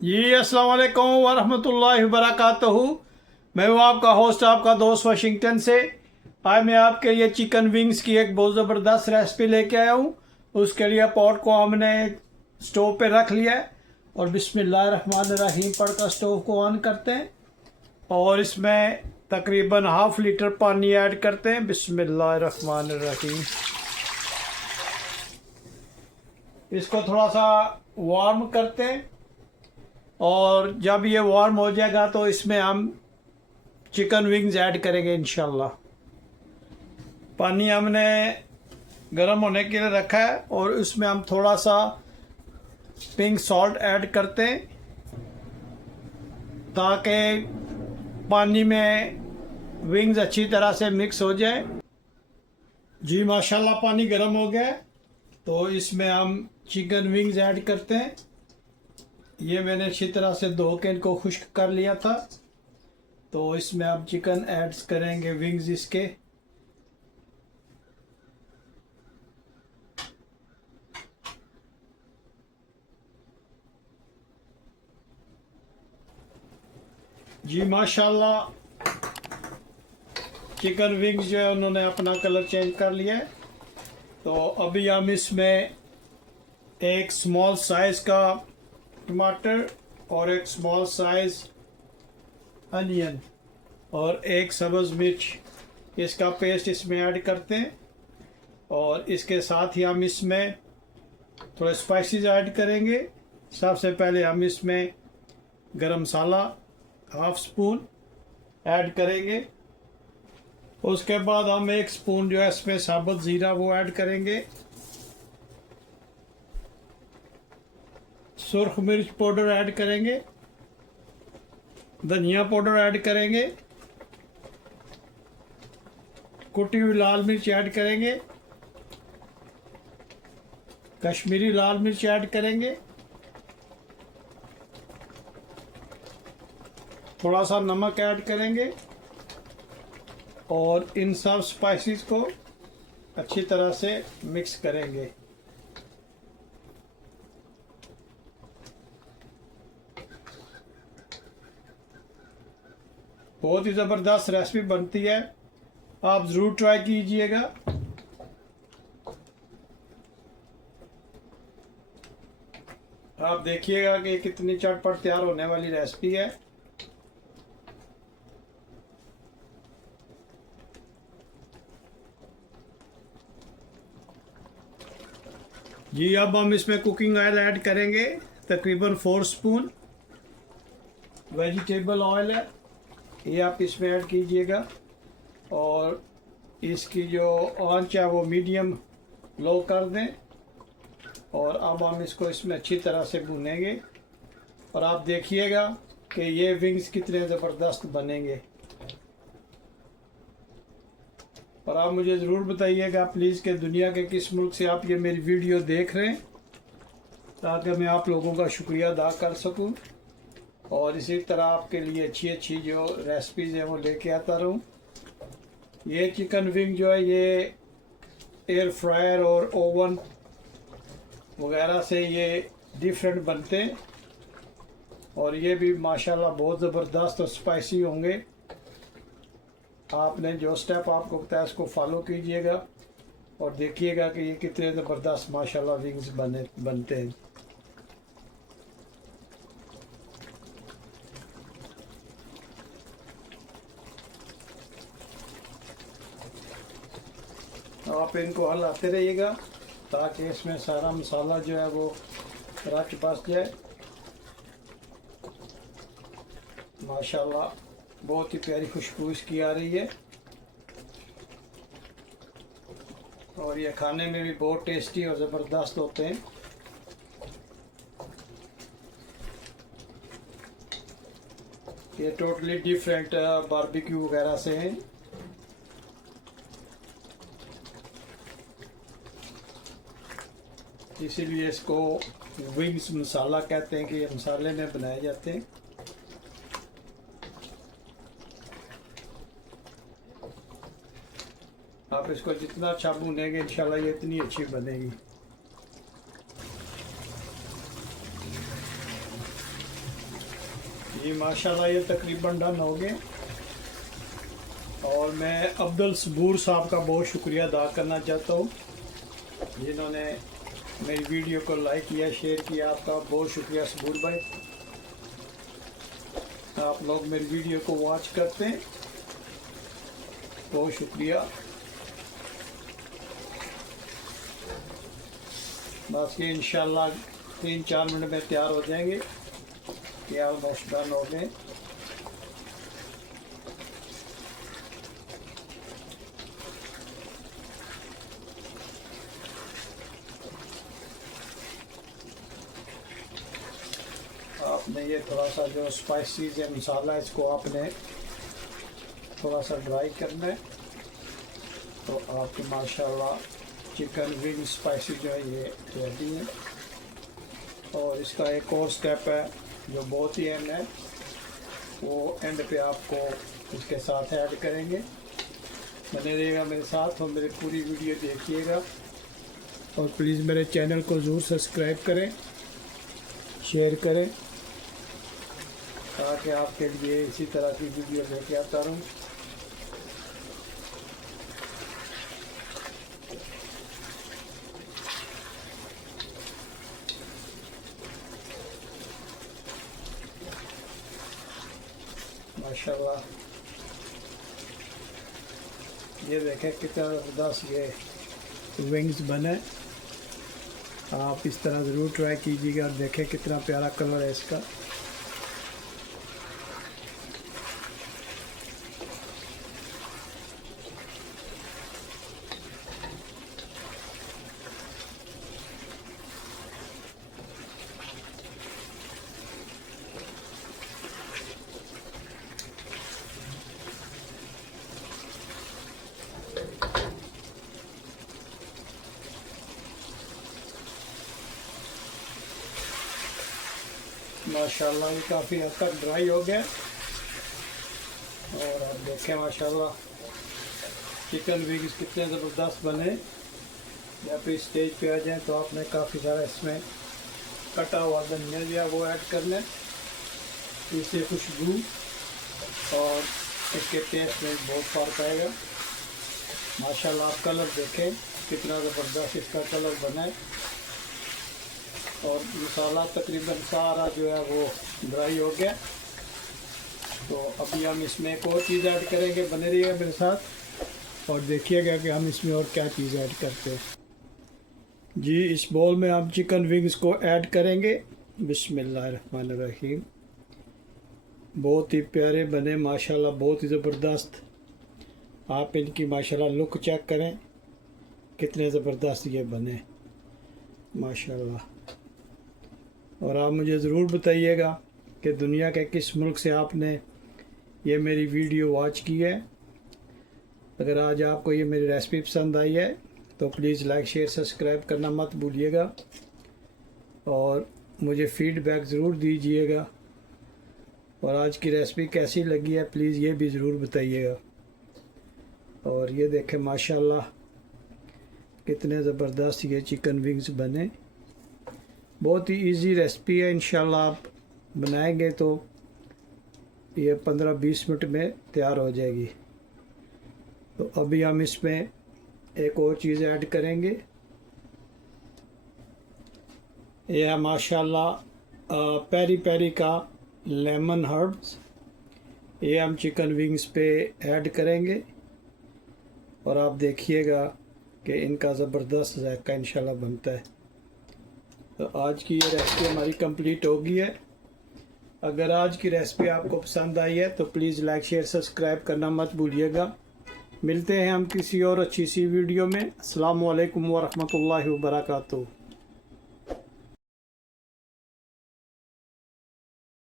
जी अस्सलाम वालेकुम वरहमतुल्लाहि वबरकातुहू। मैं हूँ आपका होस्ट, आपका दोस्त वाशिंगटन से। आज मैं आपके लिए चिकन विंग्स की एक बहुत ज़बरदस्त रेसिपी लेके आया हूँ। उसके लिए पॉट को हमने स्टोव पे रख लिया है और बिस्मिल्लाहिर्रहमानिर्रहीम पढ़कर स्टोव को ऑन करते हैं और इसमें तकरीबन हाफ लीटर पानी ऐड करते हैं। बिस्मिल्लाहिर्रहमानिर्रहीम। इसको थोड़ा सा वार्म करते हैं और जब ये वार्म हो जाएगा तो इसमें हम चिकन विंग्स ऐड करेंगे इंशाल्लाह। पानी हमने गर्म होने के लिए रखा है और उसमें हम थोड़ा सा पिंक सॉल्ट ऐड करते हैं ताकि पानी में विंग्स अच्छी तरह से मिक्स हो जाए। जी माशाल्लाह पानी गर्म हो गया है तो इसमें हम चिकन विंग्स ऐड करते हैं। ये मैंने अच्छी तरह से धो के इनको खुश्क कर लिया था तो इसमें आप चिकन ऐड्स करेंगे, विंग्स इसके। जी माशाल्लाह चिकन विंग्स जो है उन्होंने अपना कलर चेंज कर लिया है। तो अभी हम इसमें एक स्मॉल साइज़ का टमाटर और एक स्मॉल साइज अनियन और एक सब्ज़ मिर्च इसका पेस्ट इसमें ऐड करते हैं और इसके साथ ही हम इसमें थोड़े स्पाइसेस ऐड करेंगे। सबसे पहले हम इसमें गरम मसाला हाफ स्पून ऐड करेंगे। उसके बाद हम एक स्पून जो है इसमें साबुत ज़ीरा वो ऐड करेंगे। सुर्ख मिर्च पाउडर ऐड करेंगे, धनिया पाउडर ऐड करेंगे, कुटी हुई लाल मिर्च ऐड करेंगे, कश्मीरी लाल मिर्च ऐड करेंगे, थोड़ा सा नमक ऐड करेंगे और इन सब स्पाइसेस को अच्छी तरह से मिक्स करेंगे। बहुत ही ज़बरदस्त रेसिपी बनती है, आप ज़रूर ट्राई कीजिएगा। आप देखिएगा कि कितनी चटपट तैयार होने वाली रेसिपी है। जी अब हम इसमें कुकिंग ऑयल ऐड करेंगे, तकरीबन 4 स्पून वेजिटेबल ऑयल है, ये आप इसमें ऐड कीजिएगा और इसकी जो आंच है वो मीडियम लो कर दें और अब हम इसको इसमें अच्छी तरह से भूनेंगे और आप देखिएगा कि ये विंग्स कितने ज़बरदस्त बनेंगे। और आप मुझे ज़रूर बताइएगा प्लीज़ कि दुनिया के किस मुल्क से आप ये मेरी वीडियो देख रहे हैं ताकि मैं आप लोगों का शुक्रिया अदा कर सकूं और इसी तरह आपके लिए अच्छी अच्छी जो रेसिपीज़ हैं वो लेके आता रहूं। ये चिकन विंग जो है ये एयर फ्रायर और ओवन वगैरह से ये डिफरेंट बनते हैं और ये भी माशाल्लाह बहुत ज़बरदस्त और स्पाइसी होंगे। आपने जो स्टेप आपको बताया उसको फॉलो कीजिएगा और देखिएगा कि ये कितने ज़बरदस्त माशाल्लाह विंग्स बनते हैं। आप इनको हलाते रहिएगा ताकि इसमें सारा मसाला जो है वो रच बस जाए। माशाल्लाह बहुत ही प्यारी खुशबू इसकी आ रही है और ये खाने में भी बहुत टेस्टी और ज़बरदस्त होते हैं। ये टोटली डिफरेंट बारबेक्यू वगैरह से हैं। इसीलिए इसको विंग्स मसाला कहते हैं कि ये मसाले में बनाए जाते हैं। आप इसको जितना अच्छा भूनेंगे इंशाल्लाह ये इतनी अच्छी बनेगी। ये माशाल्लाह ये तकरीबन डन हो गए। और मैं अब्दुल सबूर साहब का बहुत शुक्रिया अदा करना चाहता हूँ जिन्होंने मेरी वीडियो को लाइक किया, शेयर किया। आपका बहुत शुक्रिया सबूर भाई, आप लोग मेरी वीडियो को वॉच करते हैं, बहुत शुक्रिया। बस ये इंशाल्लाह 3-4 मिनट में तैयार हो जाएंगे। ये ऑलमोस्ट डन हो गए। आपने ये थोड़ा सा जो स्पाइसीज है मसाला है, इसको आपने थोड़ा सा ड्राई करना है, तो आपकी माशाल्लाह चिकन विंग स्पाइसी जो है ये रेडी है। और इसका एक और स्टेप है जो बहुत ही अहम है, वो एंड पे आपको इसके साथ ऐड करेंगे। बने रहिएगा मेरे साथ और मेरी पूरी वीडियो देखिएगा। और प्लीज़ मेरे चैनल को ज़रूर सब्सक्राइब करें, शेयर करें, ताकि आपके लिए इसी तरह की वीडियो लेके आता रहूँ। माशाल्लाह ये देखें कितना ज़बरदस्त ये विंग्स बने। आप इस तरह ज़रूर ट्राई कीजिएगा और देखें कितना प्यारा कलर है इसका। माशाल्लाह ये काफ़ी हद तक ड्राई हो गया। और आप देखें माशाल्लाह चिकन विंग्स कितने ज़बरदस्त बने। जब इस स्टेज पे आ जाए तो आपने काफ़ी सारा इसमें कटा हुआ धनिया दिया वो ऐड करना है। इससे खुशबू और इसके टेस्ट में बहुत फ़र्क आएगा। माशाल्लाह आप कलर देखें कितना ज़बरदस्त इसका कलर बना है। और मसाला तकरीबन सारा जो है वो ड्राई हो गया। तो अभी हम इसमें एक और चीज़ ऐड करेंगे, बने रहिएगा मेरे साथ और देखिएगा कि हम इसमें और क्या चीज़ ऐड करते हैं। जी इस बोल में हम चिकन विंग्स को ऐड करेंगे। बिस्मिल्लाहिर्रहमानिर्रहीम। बहुत ही प्यारे बने माशाल्लाह, बहुत ही ज़बरदस्त। आप इनकी माशाल्लाह लुक चेक करें कितने ज़बरदस्त ये बने माशाल्लाह। और आप मुझे ज़रूर बताइएगा कि दुनिया के किस मुल्क से आपने ये मेरी वीडियो वॉच की है। अगर आज आपको ये मेरी रेसिपी पसंद आई है तो प्लीज़ लाइक शेयर सब्सक्राइब करना मत भूलिएगा। और मुझे फ़ीडबैक ज़रूर दीजिएगा। और आज की रेसिपी कैसी लगी है प्लीज़ ये भी ज़रूर बताइएगा। और ये देखें माशाल्लाह कितने ज़बरदस्त ये चिकन विंग्स बने। बहुत ही इजी रेसिपी है, इंशाल्लाह आप बनाएंगे तो ये 15-20 मिनट में तैयार हो जाएगी। तो अभी हम इसमें एक और चीज़ ऐड करेंगे। यह है माशाल्लाह पेरी पेरी का लेमन हर्ब्स। ये हम चिकन विंग्स पे ऐड करेंगे और आप देखिएगा कि इनका ज़बरदस्त जायका इंशाल्लाह बनता है। तो आज की ये रेसिपी हमारी कंप्लीट हो गई है। अगर आज की रेसिपी आपको पसंद आई है तो प्लीज़ लाइक शेयर सब्सक्राइब करना मत भूलिएगा। मिलते हैं हम किसी और अच्छी सी वीडियो में। अस्सलामु अलैकुम व रहमतुल्लाहि व बरकातुहू।